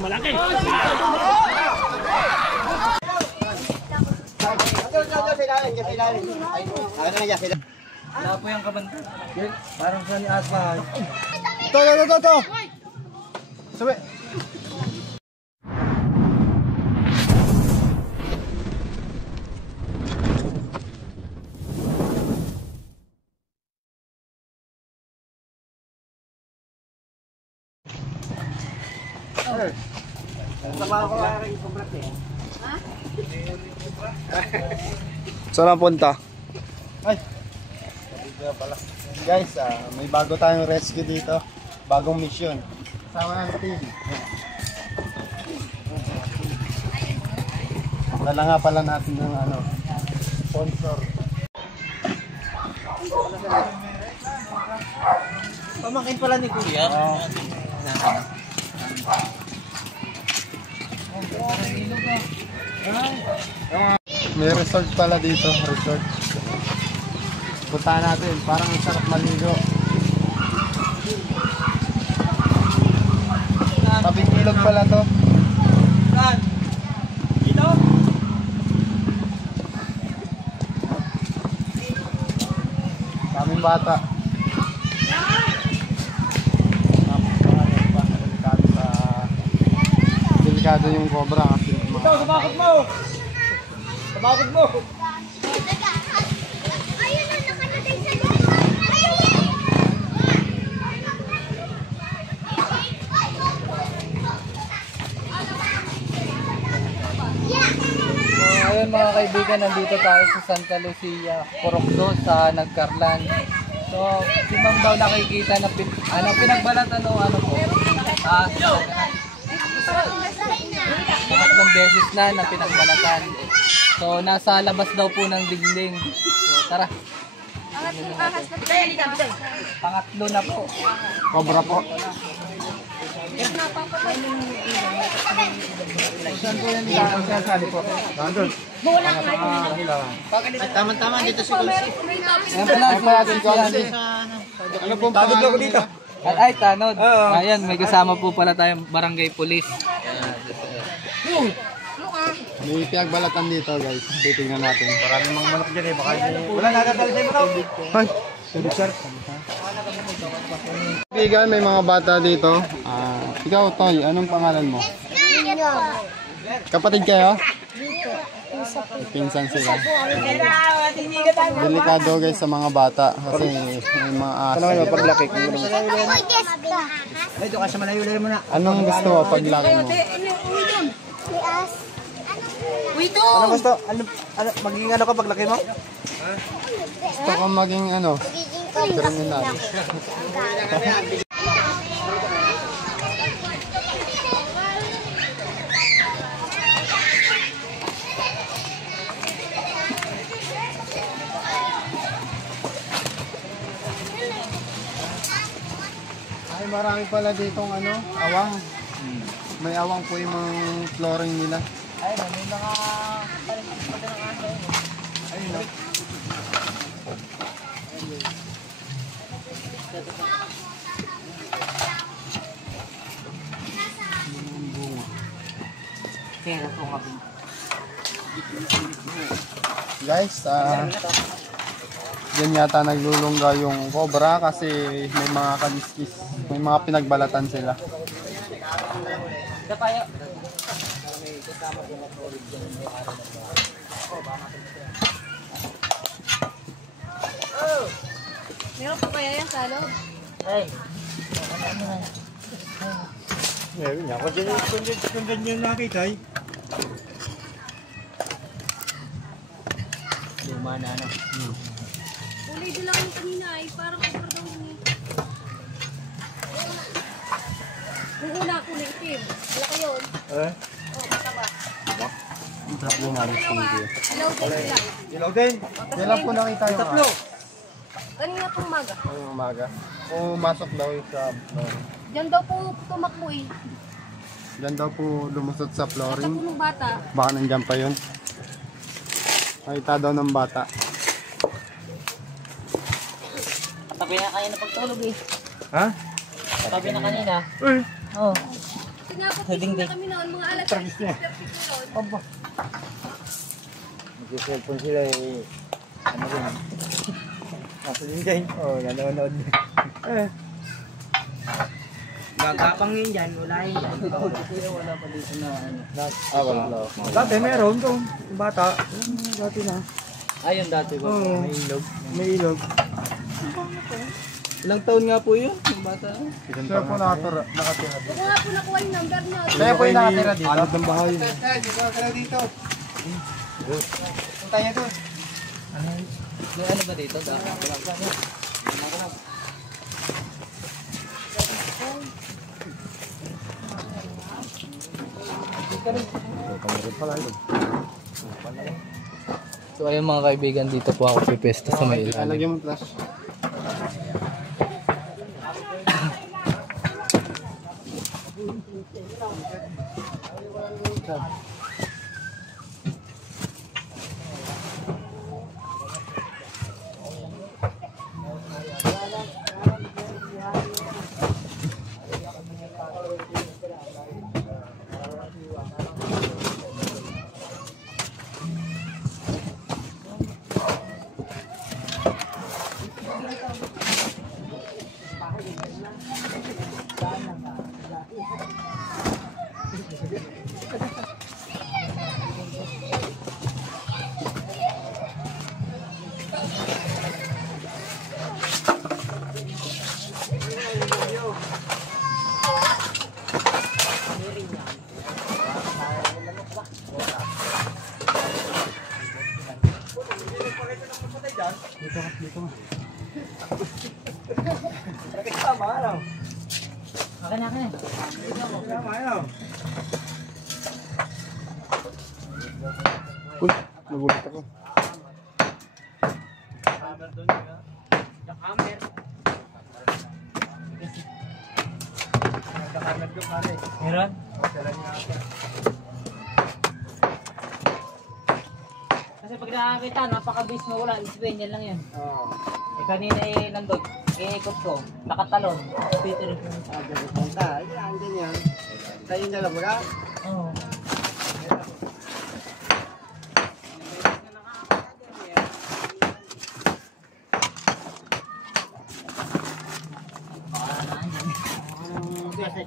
malaki. Wala po yung kabanta. Parang sa ni Asma. Ito. Sabi. Sama ko aking kubrat eh. Ha? Saan ang punta? Ay. Guys, may bago tayong rescue dito. Bagong mission. Sama ng team. Dala nga pala natin ng sponsor. Pamangkin pala ni Kuya. May resort pala dito, resort. Puntahan natin, parang ang sarap maligo. Tabing ilog pala to. Saan? Dito? Kaming bata. Delikado yung cobra kasi Ito, sabakot mo! Sabakot mo! Ayun na, nakalagay sa loob. So, ayun mga kaibigan, nandito tayo sa Santa Lucia, Purokdo sa Nagcarlan. So, si Ma'am daw nakikita na pinagbalatan o ano po. Tatlong beses na pinagbalatan. So, nasa labas daw po ng dingding. So, tara. Pangatlo na po. cobra po. Saan po yan sasali po? Nandun. Tama-tama dito si Kulsi. Ayan Ay, pala, natin ko si Ano pong pangalan ko dito? Ay, tanod. Ayan, may kasama po pala tayong barangay police. May pinagbalatan dito guys. Titingnan natin. Maraming mga manok dyan eh. Baka wala nadadala sa manok. Ay, tulog sir. Kaibigan, may mga bata dito. Ikaw, Toy, anong pangalan mo? Kapatid kayo? Pinsan sila. Delikado guys sa mga bata kasi may mga aso. Ito kasi malayo-layo mo na. Anong gusto mo paglaki mo? Ano gusto? Ano magiging ano ka paglaki mo? Gusto ko maging criminal. Ay, marami pala ditong awang. May awang po yung mga flooring nila. Ay, may mga parinig pa ng aso. Ayun na. Kaya po kami. Guys, yan yata naglulungga yung cobra kasi may mga kaliskis, may mga pinagbalatan sila. Dapayo. Meron pa kaya yan sa loob? Ay. Meron niya. Kung ganyan nakita eh. Luma na ano. Kulay din lang yung kanina ay parang over daw yun eh. Yung una kulay itim. Wala kayo. Eh? Oh, mataba. Ang tatlo nga rin sila. Hello, din lang. Ilaw din. Kailan po nakita yung Tatlo. Kanina pong umaga. Ngayong umaga. Pumasok daw yung sa flooring. Diyan daw po tumakbo eh. Diyan daw po lumusot sa At flooring. ako nung bata. Baka nandyan pa yun. Nakita daw ng bata. Tabi na kanina pagtulog eh. Ha? Tabi na kanina. Eh. Oh. Tinapot na kami noon, mga alas 30 yun. Aba. Nag-cellphone sila eh. Ano rin. Nasa din kayo. Oo, nanonood. Gagapang yun dyan, wala yun dyan. Wala pa dito na ano. Wala. Dati meron to. Yung bata. Dati na. Ayun dati ba? Oo. May ilog. May ilog. Ilang taon nga po yun, yung bata? Siya po nakatira dito. Ako nga po nakuha yung number niya. Kaya po yung nakatira dito. Alot ng bahay. Punta niya doon. May ano ba dito? So ayun mga kaibigan, dito po ako pipesto sa may ilalim. Lagyan mo flash. Uy, nagulat ako. Meron? Kasi pag nakakita, napaka-base mo wala, isipin, yan lang yan. Eh kanina eh, nandun, iikot ko, nakatalon. Peter. Punta. Yan, ganyan. Tayo na lang wala. Oo.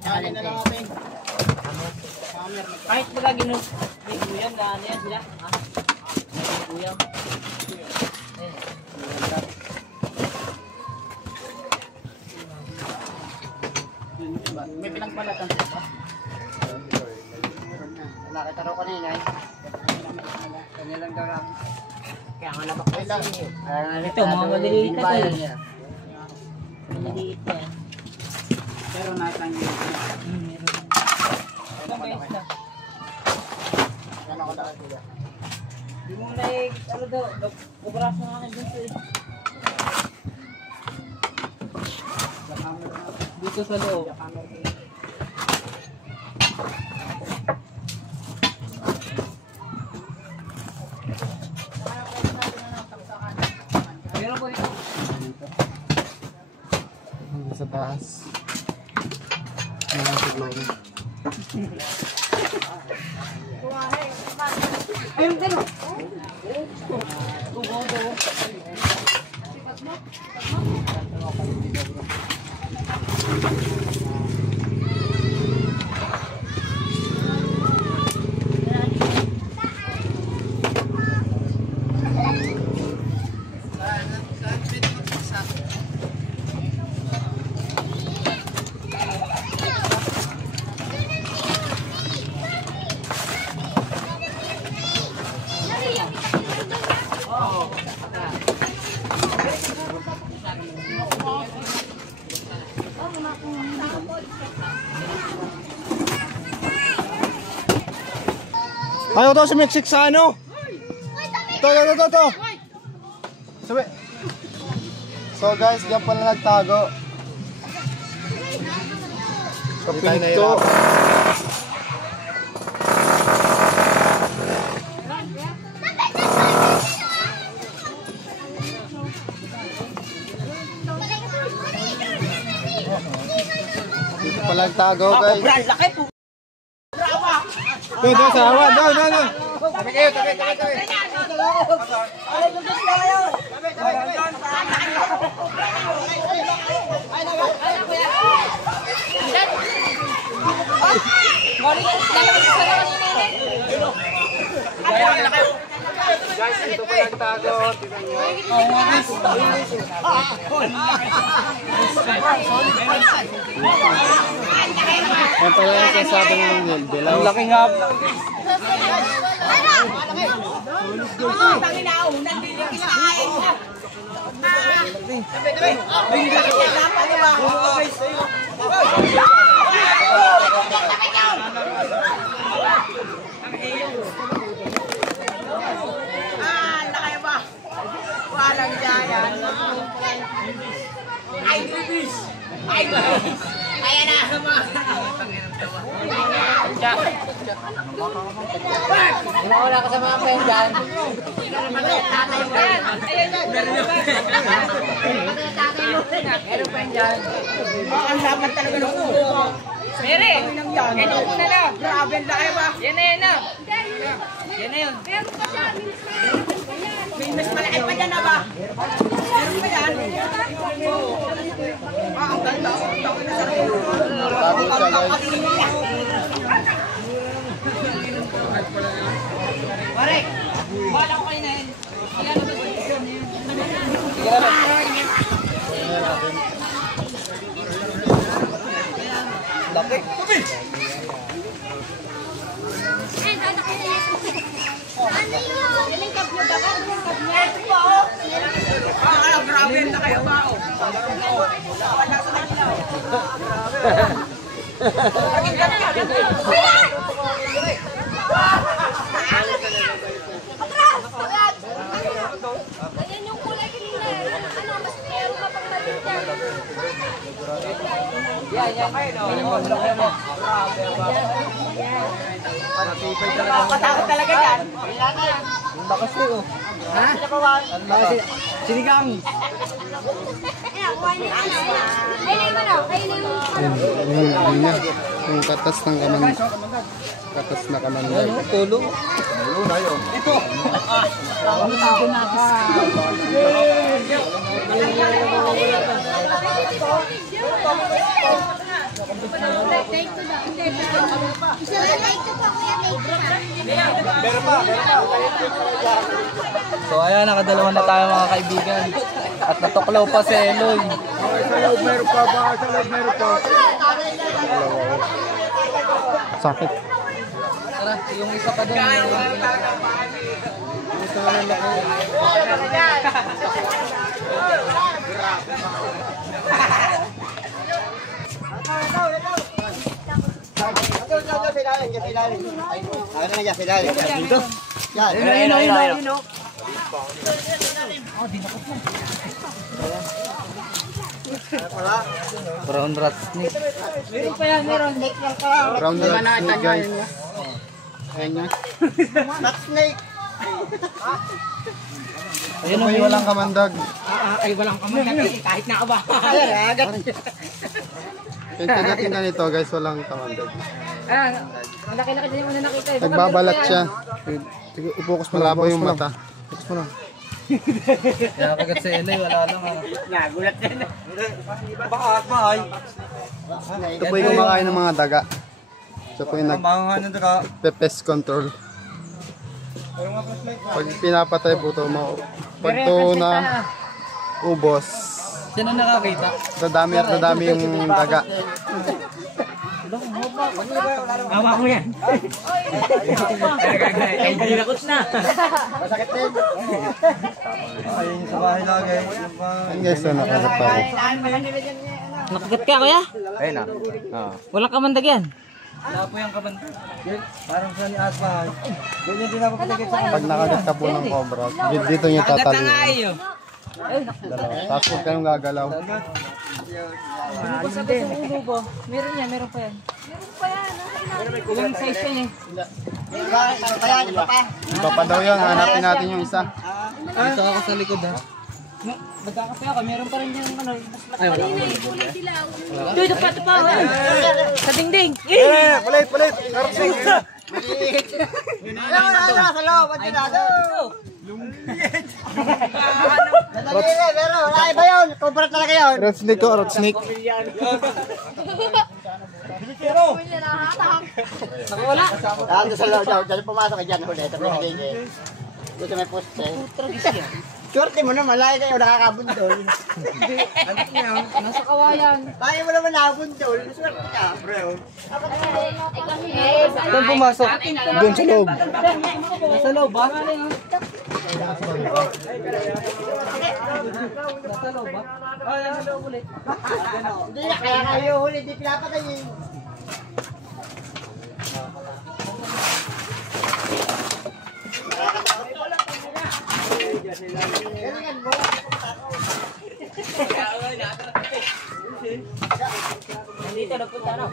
Kanin na lang natin. Kahit pala may guyam, gaano yan sila? Ha? May guyam. May pinagbalatan siya ba? Nakita raw kanina eh. Kanya lang daw lang. Kaya nga labak ko lang. Ito, mga maliliit na to. Maliliit yan. Pero natin yun. Ito may isla. Gano'n ko lang sila. Di mo na ano daw, bubraso na akin dun sa dito sa loob. Meron po ito. Sa taas. Mga siglo. Ayun, dito. Ayaw to, sumiksik sa ano? Ito. Sabi. So guys, diyan pala nagtago. Sa pinto. Dito pala nagtago guys. Laki po. Doon sa awan. Doon. Tabi kayo, tabi. Guys, ito pa nagtago. Tingnan nyo. Yan pala yung sasabi ng Neil. Dilaw. Ang laki nga. Wala ka sa mga friend dyan. Meron pa dyan. Ang laman talaga ng ulo. Mere! Yan upo na lang. Grabe ang laki ba? Yan na. Yan na yun. May mas malaki pa dyan na ba? Meron pa yan? Ang ganda. Ang ganda na sa ulo. Tago siya guys. Pare! Bala ko kayo na yun. Laki. Grabe na kayo ba? Wala sa naglaw. Ayan yung kulay kanina. Ano, mas meron ka pang maliit yan. Katakot talaga yan. Ang lakas eh oh. Ha? Ang lakas. Sinigang. Ayan, kuha niya. Ayun na yung ano. Yun na. Yung katas ng kaman. Katas na kamandag. Ano? Tulo. Take to daw. Isa lang, take to pa, kuya, take to pa. So ayan, nakadalawa na tayo mga kaibigan. At natuklaw pa si Eloy. Sakit. Tara, yung isa pa doon. Ayun. Brown rat snake. Meron pa yan, meron. Round rat snake guys. Ayan yan. Rat snake. Ayun ba yung walang kamandag? Ay, walang kamandag kasi kahit nakaba. Agad. Yung kagating ganito guys, walang kamandag. Malaki-laki din yung nakita. Nagbabalat siya. Sige, i-focus mo lang. Malabo yung mata. Focus mo lang. Kaya kagat si Eloy, wala lang ah. Nagulat din. Bakit ba ay? Ito po yung kumakain ng mga daga. Ito po yung Mga daga. nagpe-pest control. Pag pinapatay po ito, pag ito na ubos, Sino nakakita? dadami at dadami yung daga. Awa ko yan. Ay, dinakot na. Masakit din. Ayun sa bahay lagi. Ayun guys, so nakagat ako. Nakagat ka, kuya? Ayun na. Walang kamandag yan. Wala po yung kabanda. Parang sa ni Asma. Ganyan din ako patagit sa Pag nakagat ka po ng cobra, dito niya tatalo. Tapos huwag kayong gagalaw. Meron yan, meron pa yan. Meron pa yan. Yung size yan eh. Iba pa daw yan, hanapin natin yung isa. Dito ako sa likod ha. Magkakape ako, meron pa rin yung ano. Kanina yung kulay dilaw. Ito pa. Sa dingding. Palit! Maliit. Sa loob, antinado. Nadali rin, pero wala iba yun. Cobra talaga yun. Red snake ko, red snake. Nakawala. Doon sa loob, dyan pumasok ka dyan. Huli, ito pinagigil. Doon sa may poste. Swerte mo naman, lahi kayo nakakabundol. Nasa kawayan. Lahi mo naman nakabundol. Swerte ka, bro. Doon pumasok. Doon sa loob. Nasa loob ba? Nasa loob ba? Nasa loob ulit. Hindi na, kaya kayo huli, di pinapatay eh. Dito nagpunta na.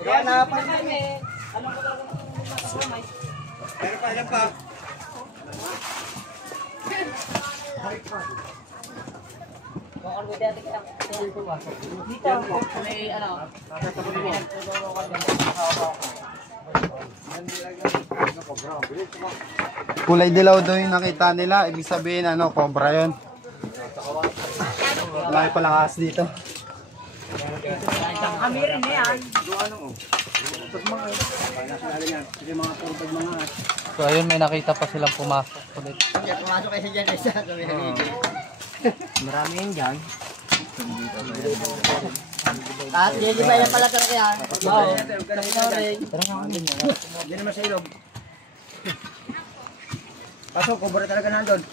Kaya napan kami. Kulay dilaw daw yung nakita nila. Ibig sabihin, ano, cobra yun. Laki palang ahas dito. Kami rin yan. So ayun, may nakita pa silang pumasok ulit. Kaya pumasok kayo sa dyan, isa. Sabi Marami yun dyan. at hindi ba yan pala talaga yan? Oo. Hindi naman sa ilog. Pasok, kubura talaga nandun.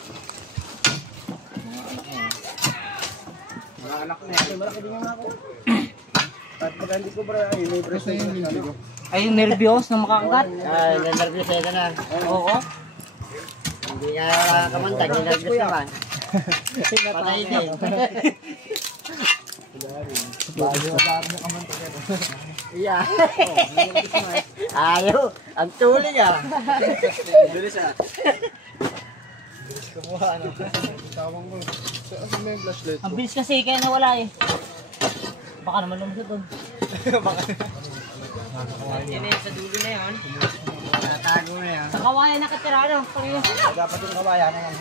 Mga anak na yan. Malaki din yung ako. At pag hindi kubura, may preso yung niligo. Ay, yung nervyos na makakagat. Ay, nervyos na na. Oo. Hindi nga kamantag, nervyos naman. Patay din. Iya. Ayaw, ang tuling ah. Bilis ah. Ang bilis kasi kaya nawala eh. Baka naman lumusot doon. Yan eh, sa dulo na yan. Natago na yan. Sa kawayan nakatira na. Panginoon. Dapat yung kawayan na yan.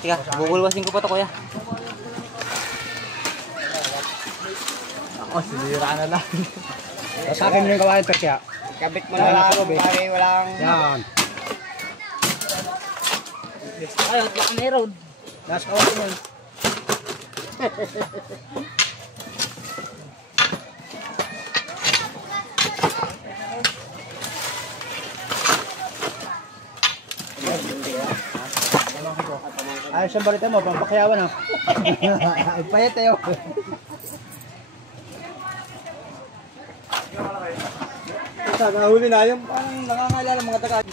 Teka, bubulwasin ko pa to kuya. Ako, sinira na lang. Sa akin yung kawayan pa siya. Kabit mo na lang, pare, walang... Yan. Ay, baka mayroon. Nasa kawayan yun. Ayos ang balita mo, pampakyawan ah. Payat tayo. Nahuli na yung parang nangangalala mga taga.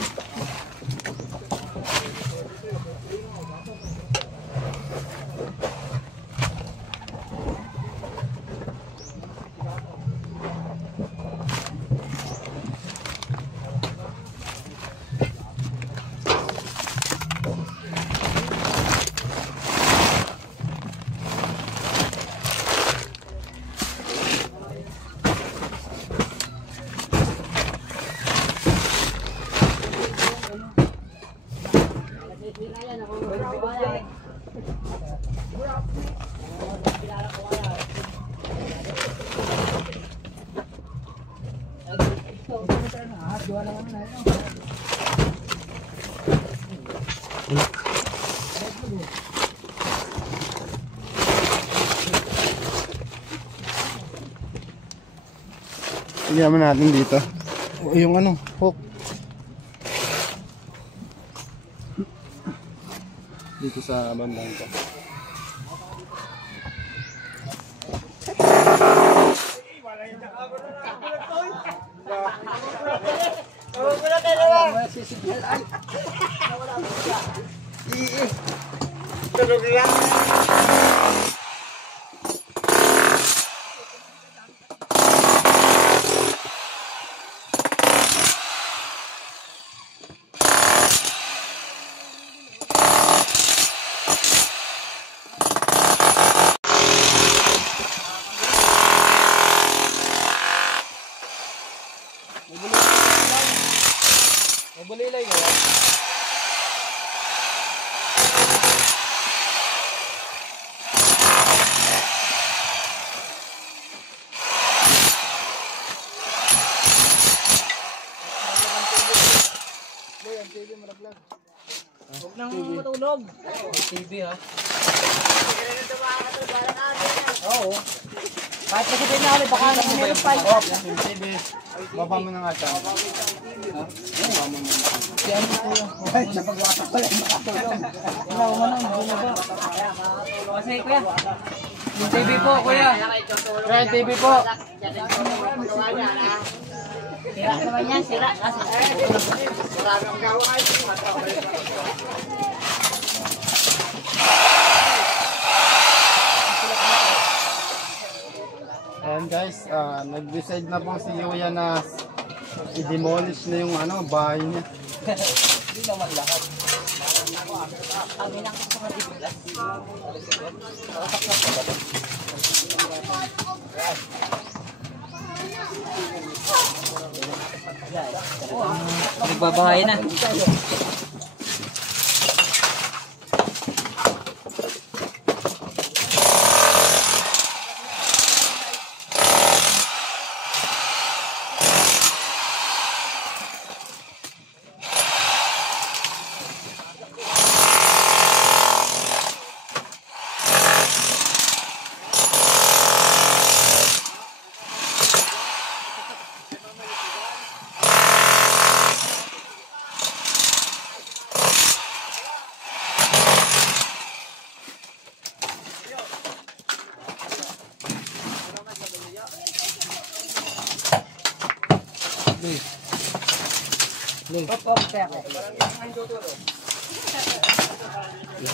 Tingnan mo natin dito. Yung ano, hook. Dito sa bandang ko. May bulilay kaya? Huwag nang matulog. TV ha? Oo. Kahit kasi din namin, baka nang meron pa. Baba mo na nga siya. Si ano po yun? Napagwasa ko lang makatulong. Wala ko man ang ba? Kasi kuya. Yung TV po, kuya. Kuya, yung TV po. Sira naman yan, sira. Kasi Maraming gawa ay. Ayan guys, nag-decide na po si Yuya na i-demolish na yung bahay niya. Hindi naman lahat. kami lang sa mga diblas. Nagbabahay na.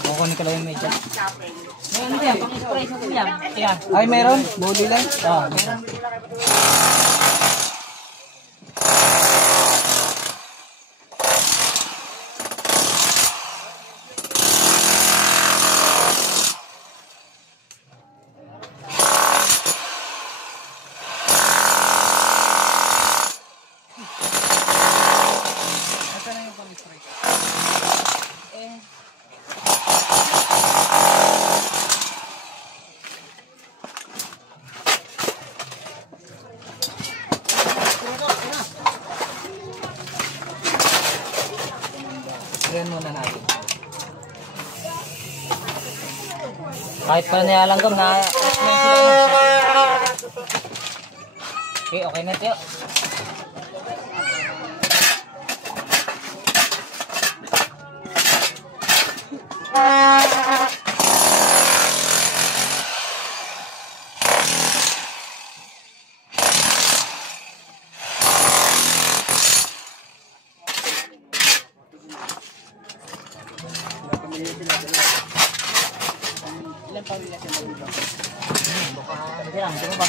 Kukunin ko lang yung medya. Meron yan, pang-spray sa kuya. Yan. Ay, meron? Buli lang? Ah. Sprayan muna natin. Kahit pa nilalanggam na okay, okay na tiyo. Ilan pamilya sila dito? Ilan, di ba?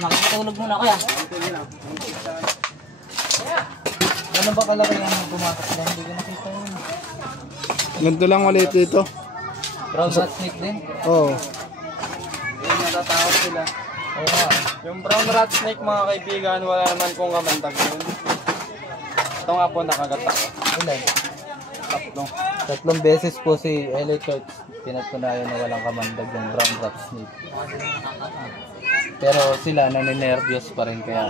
Makikitulog muna kaya. Ano ba kalaki yung pumatak lang? Hindi ko nakita yun. Ganito lang ulit ito. Brown rat snake din? Oo. Yung natatakot sila. Oo nga. Yung brown rat snake mga kaibigan, wala naman kung kamandag yun. Ito nga po nakagatak. Ilan? Tatlo. 3 beses po si LA Church pinatunayan na walang kamandag yung brown rat snake. Pero sila naninervyos pa rin kaya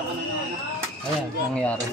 ayan, nangyari.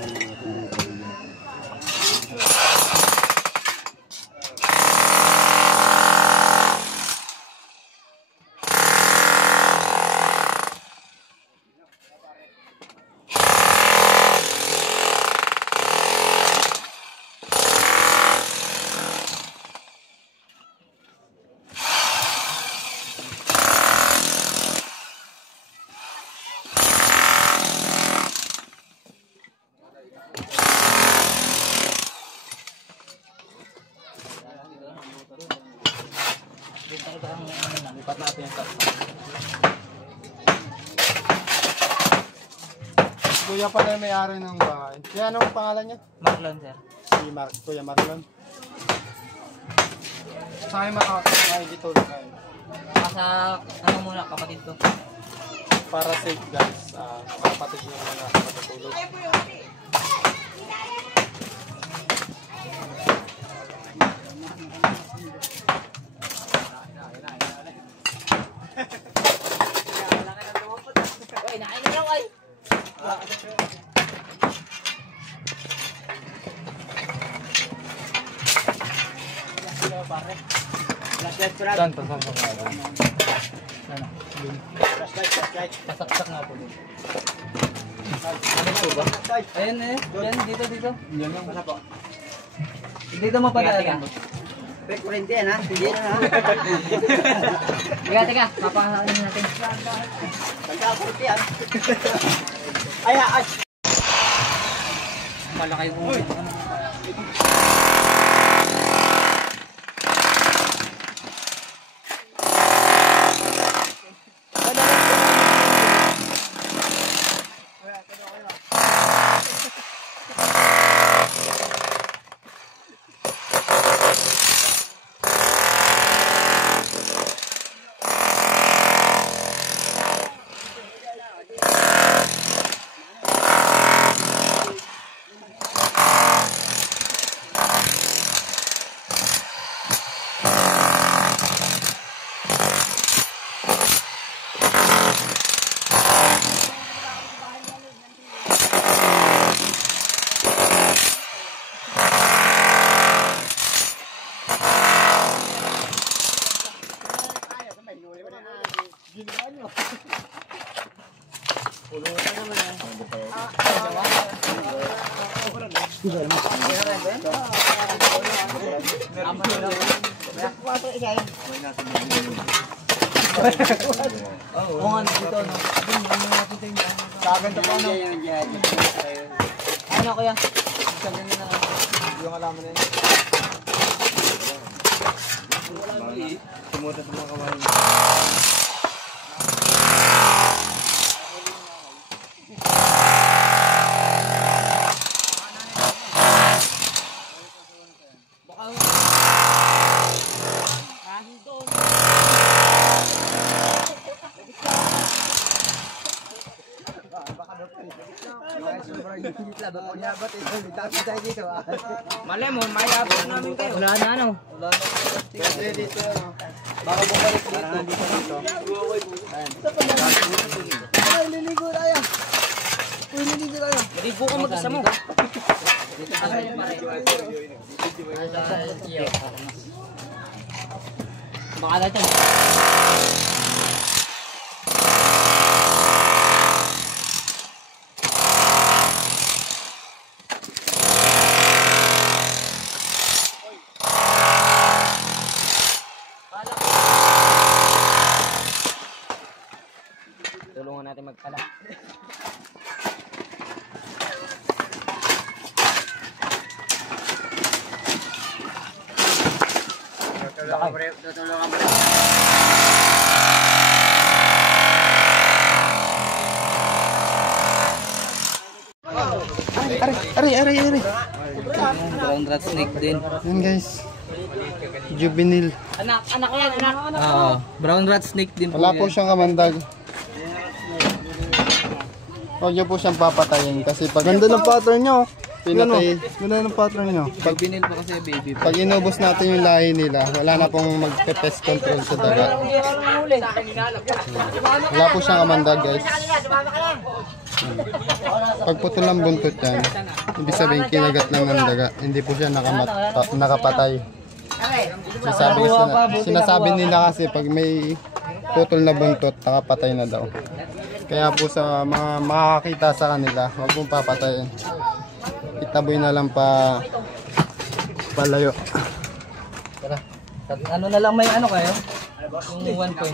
Lipat natin yung top. Kuya pala yung may-ari ng bahay. Kaya anong pangalan niya? Marlon, sir. Si Kuya Marlon. Sa akin makikitulog kayo. Sa ano muna, kapatid to. Para safe guys, kapatid nyo naman na matutulog. Saan to? Masaksak nga po. Ano po ba? Ayan eh. Yan, dito. Yan lang. Dito mo padaan. Kurente yan ha. Hindi na ha. Teka, papakasakin natin. Pagkakurente yan. Ay ha. Malaki po. Oo nga, dito no. Kaganda pa ano? Ano kuya? Sabi na lang. Yung alaman na yun. Tumuta sa mga kawain. Malay mo, may abot namin kayo. Wala na ano. Pwede dito. Baka bumalik dito. Maligo ka mag-isa mo. Baka na dyan. Tulungan natin magtala. Tutulungan mo rin. Ari. Brown rat snake din. Yan guys. Juvenile. Anak yan, anak. Oo. Brown rat snake din po Wala yan. po siyang kamandag. Huwag niyo po siyang papatayin kasi pag ganda ng pattern nyo, pinatay. Ganda ng pattern nyo. Pag binil pa kasi baby pa. Pag inubos natin yung lahi nila, wala na pong magpe-pest control sa daga. Wala po siyang kamandag guys. Pag putol ng buntot yan, ibig sabihin kinagat lang ng daga. Hindi po siya nakapatay. Sinasabi nila kasi pag may putol na buntot, nakapatay na daw. Kaya po sa mga makakakita sa kanila, huwag mong papatayin. Itaboy na lang palayo. Tara. Ano na lang may ano kayo? Yung 1.5.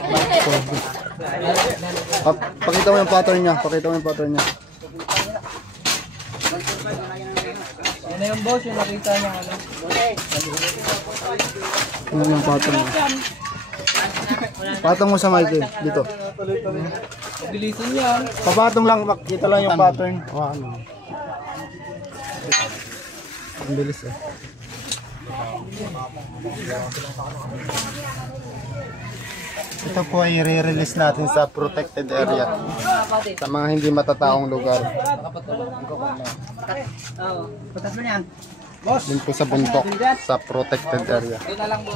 Pakita mo yung pattern niya. Yan na yung boss, yung nakita niya ano. Ano yung pattern niya? Patong mo sa mic dito. Bilisan yan. Papatong lang, makita lang yung pattern. Ang bilis eh. Ito po ay i-release natin sa protected area. Sa mga hindi matataong lugar. Patas mo yan. Dun po sa bundok, sa protected area. Doon na lang po.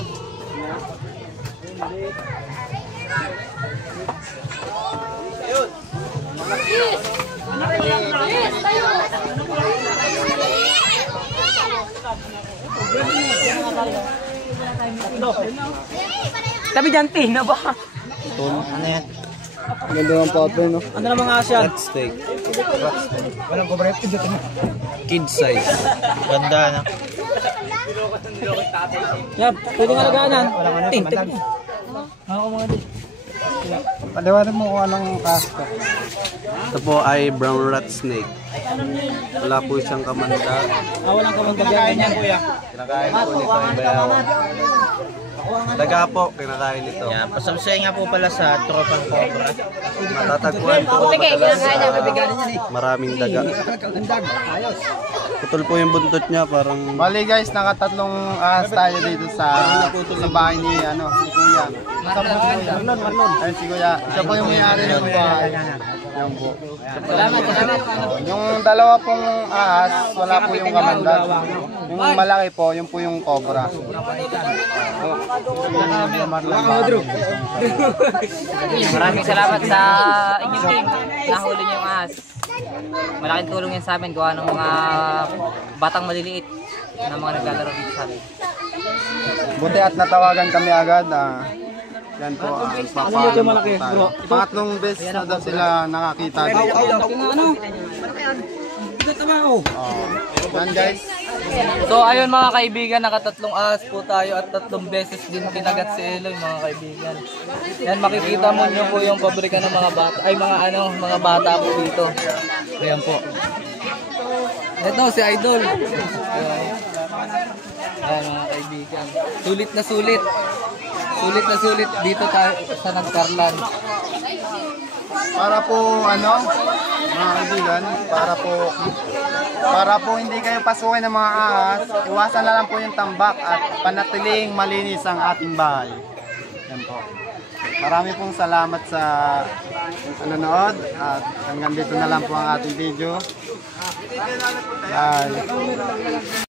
Tabi dyan, na ba? Ano yan? Ganda ng pato, no? Ano na mga asyan? Rat steak. Walang coverage dito. Kid size. Ganda na. Yan, pwede nga laganan. Tintig. Paliwanag mo kung anong kasta. Ito po ay brown rat snake. Wala po siyang kamanda. Walang kamandag yan, kuya. Kinakain po nito ay bayaw. Daga po, kinakain nito. Yan, pasamsay nga po pala sa tropang cobra. Matatagpuan po madalas maraming daga. Putol po yung buntot niya, parang Bali guys, nakatatlong ahas tayo dito sa bahay ni Kuya. Marlon. Ayun si Kuya. Siya po yung may-ari ng bahay. Yan po. Yung dalawa pong ahas, wala po yung kamandag. Yung malaki po, yun po yung cobra. Maraming salamat sa inyong team. Nahuli niyo yung ahas. Malaking tulong yan sa amin. Gawa ng mga batang maliliit na mga naglalaro dito sa amin. Buti at natawagan kami agad. Yan po ang papaalam po tayo. Pangatlong beses na daw sila nakakita dito. Yan guys. So ayun mga kaibigan, nakatatlong ahas po tayo at 3 beses din kinagat si Eloy mga kaibigan. Yan, makikita mo nyo po yung pabrika ng mga bata, ay mga bata po dito. Ayan po. Ito si Idol. Ayan mga kaibigan. Sulit na sulit. Sulit na sulit dito tayo sa Nagkarlan. Para po mga kaibigan, para po hindi kayo pasukin ng mga ahas, iwasan na lang po yung tambak at panatiling malinis ang ating bahay. Yan po. Marami pong salamat sa nanonood at hanggang dito na lang po ang ating video. Bye.